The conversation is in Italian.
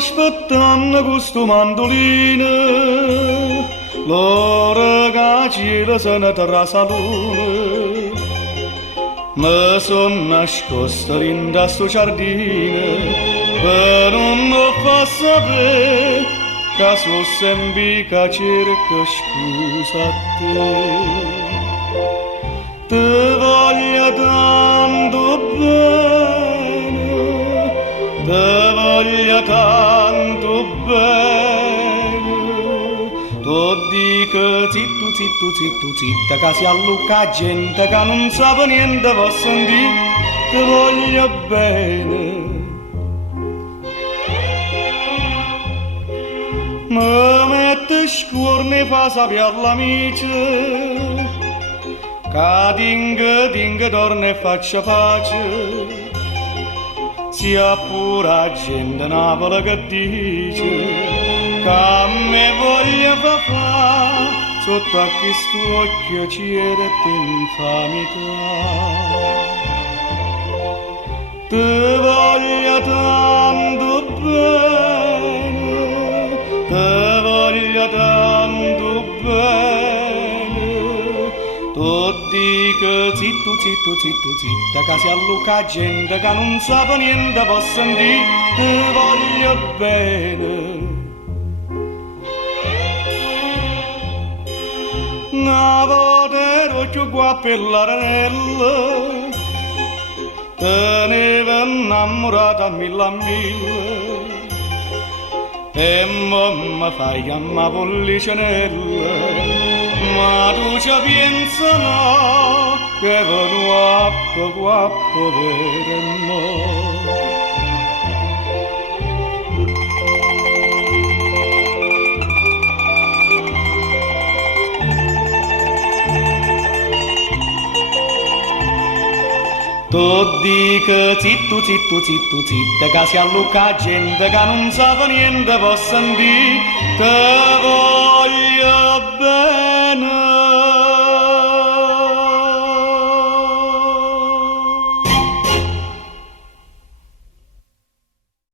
aspettando questo mandolino, l'ora che gira se ne terrazza luna. Mi son nascosto in da sto giardino per non far sapere che sono sempre che cerco scusa a te. Ti voglio tanto bene, ti voglio tanto bene. Tu dico zitto, zitto, zitto, zitta, che si allucca gente che non sa niente, va sentire, ti voglio bene. Mi mette scuorne fa sapere l'amici, che dinga torna e faccia pace. Sia pure gente Napoli che dice che a me voglia fa sotto a questo occhio c'era infamità. Ti voglio tanto bene, ti voglio tanto bene. Tu dico zitto, zitto, zitto, zitta, che si allucca gente che non sa niente, può sentire, ti voglio bene. Una volta ero più qua per l'arenella, tenevo innamorata a mille, e mamma fai chiamare Pollicinella, ma tu ci pensi no, che vado guappo per me. Tu dico zitto, zitto, zitto, zitta, che si allucca gente che non sa niente, può sentire, te